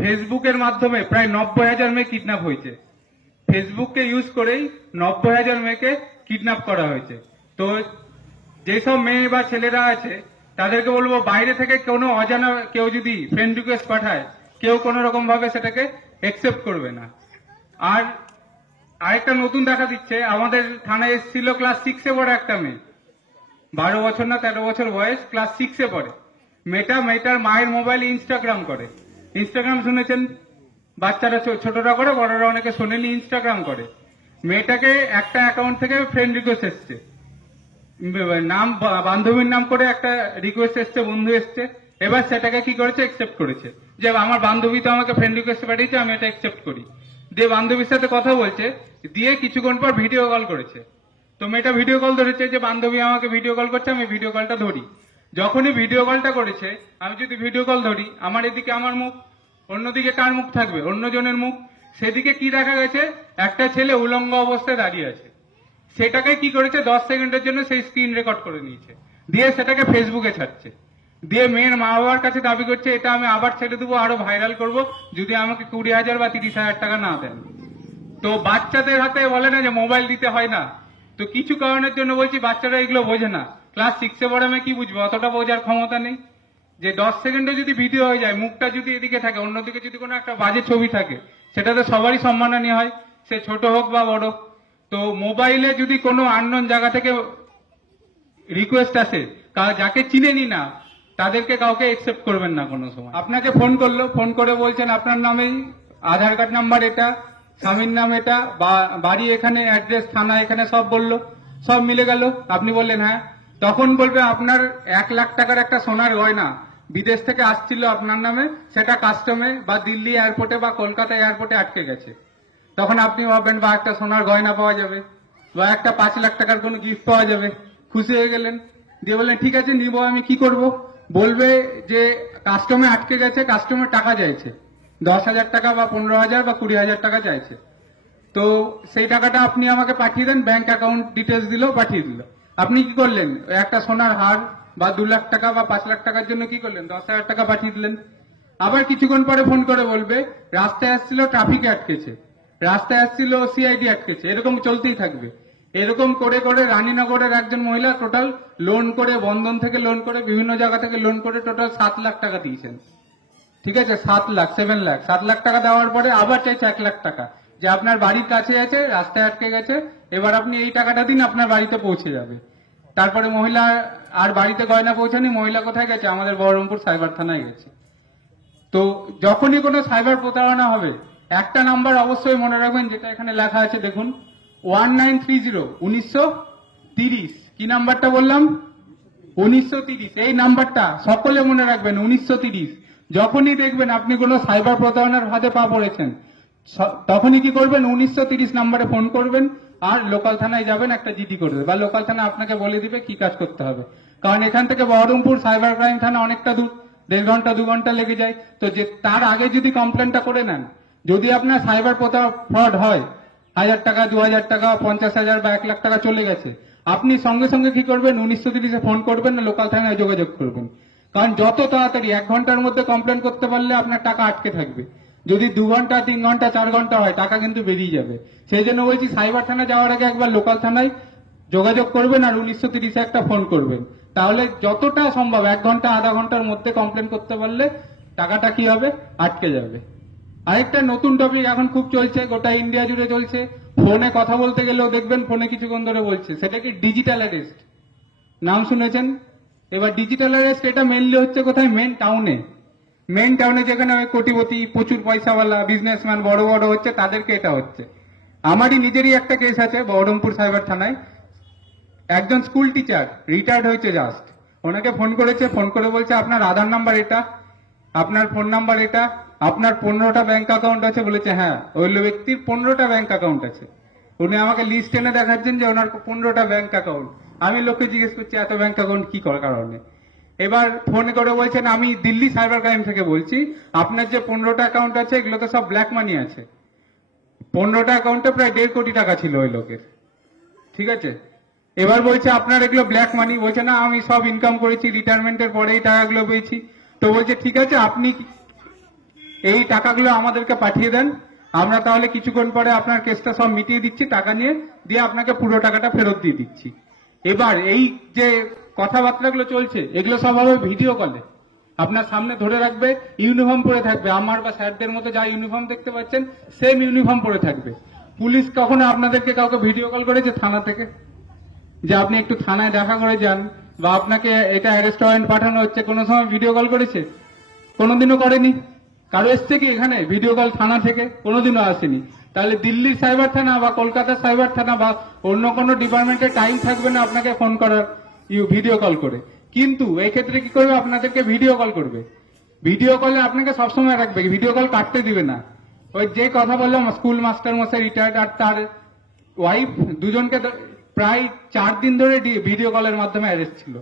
ফেসবুকের মাধ্যমে প্রায় 90,000 মেয়ে কিডন্যাপ হয়েছে। ফেসবুককে ইউজ করেই 90,000 মেয়েকে কিডন্যাপ করা হয়েছে। তো যেসব মেয়ে বা ছেলেরা আছে তাদেরকে বলবো, বাইরে থেকে কোনো অজানা কেউ যদি ফ্রেন্ড রিকোয়েস্ট পাঠায়, কেউ কোনো রকম ভাবে সেটাকে একসেপ্ট করবে না। আর আরেকটা নতুন দেখা দিচ্ছে, আমাদের থানায় এসেছিল ক্লাস 6-এ পড়ে একটা মেয়ে, 12 বছর না 13 বছর বয়স, ক্লাস 6-এ পড়ে। মেয়েটার মায়ের মোবাইলে ইনস্টাগ্রাম করে। ইনস্টাগ্রাম শুনেছেন, বাচ্চারা ছোটরা করে, বড়রা অনেকে শোনেনি, ইনস্টাগ্রাম করে। মেয়েটাকে একটা অ্যাকাউন্ট থেকে ফ্রেন্ড রিকোয়েস্ট এসছে, নাম বান্ধবীর নাম করে একটা রিকোয়েস্ট এসছে, বন্ধু এসছে। এবার সেটাকে কি করেছে, একসেপ্ট করেছে, যে আমার বান্ধবী তো আমাকে ফ্রেন্ড রিকোয়েস্ট পাঠিয়েছে, আমি এটা একসেপ্ট করি। দিয়ে বান্ধবীর সাথে কথা বলছে, দিয়ে কিছুক্ষণ পর ভিডিও কল করেছে। তো মেয়েটা ভিডিও কল ধরেছে, যে বান্ধবী আমাকে ভিডিও কল করছে, আমি ভিডিও কলটা ধরি। যখনই ভিডিও কলটা করেছে, আমি যদি ভিডিও কল ধরি, আমার এদিকে আমার মুখ, অন্যদিকে কার মুখ থাকবে, অন্যজনের মুখ। সেদিকে কি দেখা গেছে, একটা ছেলে উলঙ্গ অবস্থায় দাঁড়িয়ে আছে। সেটাকে কি করেছে, 10 সেকেন্ডের জন্য সেই স্ক্রিন রেকর্ড করে নিয়েছে, দিয়ে সেটাকে ফেসবুকে ছাড়ছে। দিয়ে মেয়ের মা বাবার কাছে দাবি করছে, এটা আমি আবার ছেড়ে দেবো, আরো ভাইরাল করব, যদি আমাকে 20,000 বা 30,000 টাকা না দেন। তো বাচ্চাদের হাতে বলে না যে মোবাইল দিতে হয় না, তো কিছু কারণের জন্য বলছি বাচ্চারা এগুলো বোঝে না। ক্লাস 6-এ পড়ে আমি কি বুঝবো, অতটা বোঝার ক্ষমতা নেই। যে 10 সেকেন্ডে যদি ভিডিও হয়ে যায়, মুখটা যদি এদিকে থাকে, অন্যদিকে যদি কোনো একটা বাজে ছবি থাকে, সেটা তো সবারই সম্মাননীয় হয়, সে ছোট হোক বা বড়। তো মোবাইলে যদি কোনো আননোন জায়গা থেকে রিকোয়েস্ট আসে, যাকে চিনেনি না, তাদেরকে কাউকে একসেপ্ট করবেন না কোনো সময়। আপনাকে ফোন করলো, ফোন করে বলছেন আপনার নামেই আধার কার্ড নাম্বার এটা, স্বামীর নাম এটা, বাড়ি এখানে, অ্যাড্রেস থানা এখানে, সব বললো, সব মিলে গেল। আপনি বললেন হ্যাঁ। তখন বলবে আপনার 1 লাখ টাকার একটা সোনার গয়না বিদেশ থেকে আসছিল আপনার নামে, সেটা কাস্টমে বা দিল্লি এয়ারপোর্টে বা কলকাতা এয়ারপোর্টে আটকে গেছে। তখন আপনি ভাববেন বা একটা সোনার গয়না পাওয়া যাবে, বা একটা 5 লাখ টাকার কোনো গিফট পাওয়া যাবে, খুশি হয়ে গেলেন। দিয়ে বললেন ঠিক আছে নিব, আমি কি করব? বলবে যে কাস্টমে আটকে গেছে, কাস্টমের টাকা চাইছে, 10,000 টাকা বা 15,000 বা 20,000 টাকা চাইছে। তো সেই টাকাটা আপনি আমাকে পাঠিয়ে দেন, ব্যাংক অ্যাকাউন্ট ডিটেলস দিল, পাঠিয়ে দিল। আপনি কি করলেন, একটা সোনার হার বা 2 লাখ টাকা বা 5 লাখ টাকার জন্য কি করলেন, 10,000 টাকা পাঠিয়ে দিলেন। আবার কিছুক্ষণ পরে ফোন করে বলবে রাস্তায় আসছিল, ট্রাফিকে আটকেছে, রাস্তায় আসছিল, সিআইডি আটকেছে, এরকম চলতেই থাকবে। এরকম করে করে রানীনগরের একজন মহিলা টোটাল লোন করে, বন্ধন থেকে লোন করে, বিভিন্ন জায়গা থেকে লোন করে টোটাল 7 লাখ টাকা দিয়েছেন। ঠিক আছে, 7 লাখ, 7 লাখ, 7 লাখ টাকা দেওয়ার পরে আবার চাইছে 1 লাখ টাকা, যে আপনার বাড়ির কাছে আছে, রাস্তায় আটকে গেছে, এবার আপনি এই টাকাটা দিন, আপনার বাড়িতে পৌঁছে যাবে। তারপরে মহিলা আর বাড়িতে গয়না পৌঁছানি, মহিলা কোথায় গেছে, আমাদের বহরমপুর সাইবার থানায় গেছে। তো যখনই কোনো সাইবার প্রতারণা হবে, একটা নাম্বার অবশ্যই মনে রাখবেন, যেটা এখানে লেখা আছে দেখুন, 1930, 1930। কি নাম্বারটা বললাম, 1930। এই নাম্বারটা সকলে মনে রাখবেন, 1930। যখনই দেখবেন আপনি কোনো সাইবার প্রতারণার ফাঁদে পা পড়েছেন, তখনই কি করবেন, 1930 নাম্বারে ফোন করবেন, আর লোকাল থানায় যাবেন, একটা জিডি করবে, বা লোকাল থানা আপনাকে বলে দিবে কি কাজ করতে হবে। কারণ এখান থেকে বহরমপুর সাইবার ক্রাইম থানা অনেকটা দূর, 1.5 ঘন্টা 2 ঘন্টা লেগে যায়। তো যে তার আগে যদি কমপ্লেনটা করে নেন, যদি আপনার সাইবার ফ্রড হয়, 1,000 টাকা, 2,000 টাকা, 50,000 বা 1 লাখ টাকা চলে গেছে, আপনি সঙ্গে সঙ্গে কি করবেন, 1930-এ ফোন করবেন, না লোকাল থানায় যোগাযোগ করবেন। কারণ যত তাড়াতাড়ি 1 ঘন্টার মধ্যে কমপ্লেন করতে পারলে আপনার টাকা আটকে থাকবে। যদি 2 ঘন্টা, 3 ঘন্টা, 4 ঘন্টা হয়, টাকা কিন্তু বেরিয়ে যাবে। সেই জন্য বলছি সাইবার থানা যাওয়ার আগে একবার লোকাল থানায় যোগাযোগ করবেন, আর 1930-এ একটা ফোন করবেন। তাহলে যতটা সম্ভব 1 ঘন্টা, আধা ঘন্টার মধ্যে কমপ্লেন করতে পারলে টাকাটা কি হবে, আটকে যাবে। আরেকটা নতুন টপিক এখন খুব চলছে, গোটা ইন্ডিয়া জুড়ে চলছে, ফোনে কথা বলতে গেলেও দেখবেন ফোনে কিছুক্ষণ ধরে বলছে, সেটা কি ডিজিটাল অ্যারেস্ট। নাম শুনেছেন? এবার ডিজিটাল অ্যারেস্ট এটা মেনলি হচ্ছে কোথায়, মেন টাউনে যেখানে ওই কোটিপতি, প্রচুর পয়সাওয়ালা বিজনেসম্যান বড় বড় হচ্ছে, তাদেরকে এটা হচ্ছে। আমারই নিজেরই একটা কেস আছে বহরমপুর সাইবার থানায়। একজন স্কুল টিচার রিটায়ার্ড হয়েছে জাস্ট, ওনাকে ফোন করেছে, ফোন করে বলছে আপনার আধার নাম্বার এটা, আপনার ফোন নাম্বার এটা, আপনার 15টা ব্যাংক অ্যাকাউন্ট আছে। বলেছে হ্যাঁ, ওই ব্যক্তির 15টা ব্যাংক অ্যাকাউন্ট আছে। উনি আমাকে লিস্ট এনে দেখাচ্ছেন যে ওনার 15টা ব্যাংক অ্যাকাউন্ট। আমি লোককে জিজ্ঞেস করছি এত ব্যাংক অ্যাকাউন্ট কি করার কারণে। এবার ফোন করে বলছেন আমি দিল্লি সাইবার ক্রাইম থেকে বলছি, আপনার যে 15টা অ্যাকাউন্ট আছে এগুলো তো সব ব্ল্যাক মানি আছে। 15টা অ্যাকাউন্টে প্রায় 1.5 কোটি টাকা ছিল ওই লোকের। ঠিক আছে, এবার বলছে আপনার এগুলো ব্ল্যাক মানি। বলছে না, আমি সব ইনকাম করেছি, রিটায়ারমেন্টের পরেই টাকাগুলো পেয়েছি। তো বলছে ঠিক আছে, আপনি এই টাকাগুলো আমাদেরকে পাঠিয়ে দেন, আমরা তাহলে কিছুক্ষণ পরে আপনার কেসটা সব মিটিয়ে দিচ্ছি, টাকা নিয়ে দিয়ে আপনাকে পুরো টাকাটা ফেরত দিয়ে দিচ্ছি। এবার এই যে কথাবার্তাগুলো চলছে এগুলো সব হবে ভিডিও কলে, আপনার সামনে ধরে রাখবে, ইউনিফর্ম পরে থাকবে, আমার বা স্যারদের মতো যা ইউনিফর্ম দেখতে পাচ্ছেন সেম ইউনিফর্ম পরে থাকবে। পুলিশ কখনো আপনাদেরকে কাউকে ভিডিও কল করেছে থানা থেকে যে আপনি একটু থানায় দেখা করে যান, বা আপনাকে এটা অ্যারেস্ট ওয়ারেন্ট পাঠানো হচ্ছে, কোনো সময় ভিডিও কল করেছে? কোনোদিনও করেনি। কারো এসছে কি এখানে ভিডিও কল থানা থেকে? কোনোদিনও আসেনি। তাহলে দিল্লির সাইবার থানা বা কলকাতার সাইবার থানা বা অন্য কোনো ডিপার্টমেন্টের টাইম থাকবে না আপনাকে ফোন করার ভিডিও কল করে। কিন্তু এই ক্ষেত্রে কি করবে, আপনাদেরকে ভিডিও কল করবে। ভিডিও কলে আপনাকে সবসময় রাখবে, ভিডিও কল কাটতে দিবে না। ওই যে কথা বললাম স্কুল মাস্টার মশাই রিটায়ার্ড আর তার ওয়াইফ দুজনকে প্রায় 4 দিন ধরে ভিডিও কলের মাধ্যমে অ্যারেস্ট ছিল।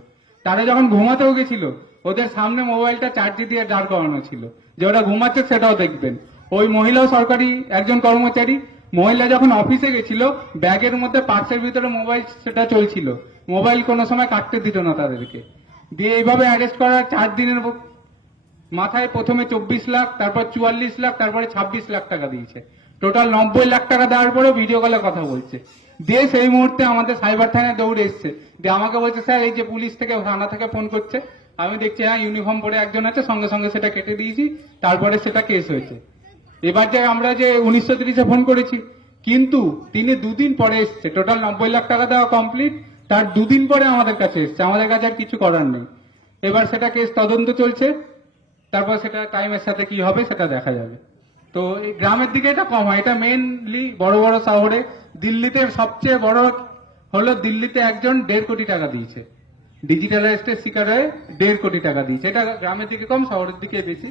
তারা যখন ঘুমাতেও গেছিল ওদের সামনে মোবাইলটা চার্জে দিয়ে দাঁড় করানো ছিল যে ওরা ঘুমাচ্ছে সেটাও দেখবেন। ওই মহিলাও সরকারি একজন কর্মচারী, মহিলা যখন অফিসে গেছিল ব্যাগের মধ্যে পার্সের ভিতরে মোবাইল সেটা চলছিল, মোবাইল কোনো সময় কাটতে দিত না তাদেরকে। দিয়ে এইভাবে অ্যারেস্ট করার 4 দিনের মাথায় প্রথমে 24 লাখ, তারপর 44 লাখ, তারপরে 26 লাখ টাকা দিয়েছে। টোটাল 90 লাখ টাকা দেওয়ার পরেও ভিডিও কলে কথা বলছে। দিয়ে সেই মুহূর্তে আমাদের সাইবার থানায় দৌড়ে এসছে, দিয়ে আমাকে বলছে স্যার এই যে পুলিশ থেকে থানা থেকে ফোন করছে, আমি দেখছি হ্যাঁ ইউনিফর্ম পরে একজন আছে, সঙ্গে সঙ্গে সেটা কেটে দিয়েছি, তারপরে সেটা কেস হয়েছে। এবার যে আমরা যে 1930-এ ফোন করেছি, কিন্তু তিনি 2 দিন পরে এসছে, টোটাল 90 লাখ টাকা দেওয়া কমপ্লিট, তার 2 দিন পরে আমাদের কাছে এসছে, আমাদের কাছে আর কিছু করার নেই। এবার সেটা কেস তদন্ত চলছে, তারপর সেটা টাইমের সাথে কি হবে সেটা দেখা যাবে। তো এই গ্রামের দিকে এটা কম হয়, এটা মেনলি বড় বড় শহরে। দিল্লিতে সবচেয়ে বড় হলো, দিল্লিতে একজন 1.5 কোটি টাকা দিয়েছে, ডিজিটাল অ্যারেস্টের শিকার হয়ে 1.5 কোটি টাকা দিয়েছে। এটা গ্রামের দিকে কম, শহরের দিকে বেশি।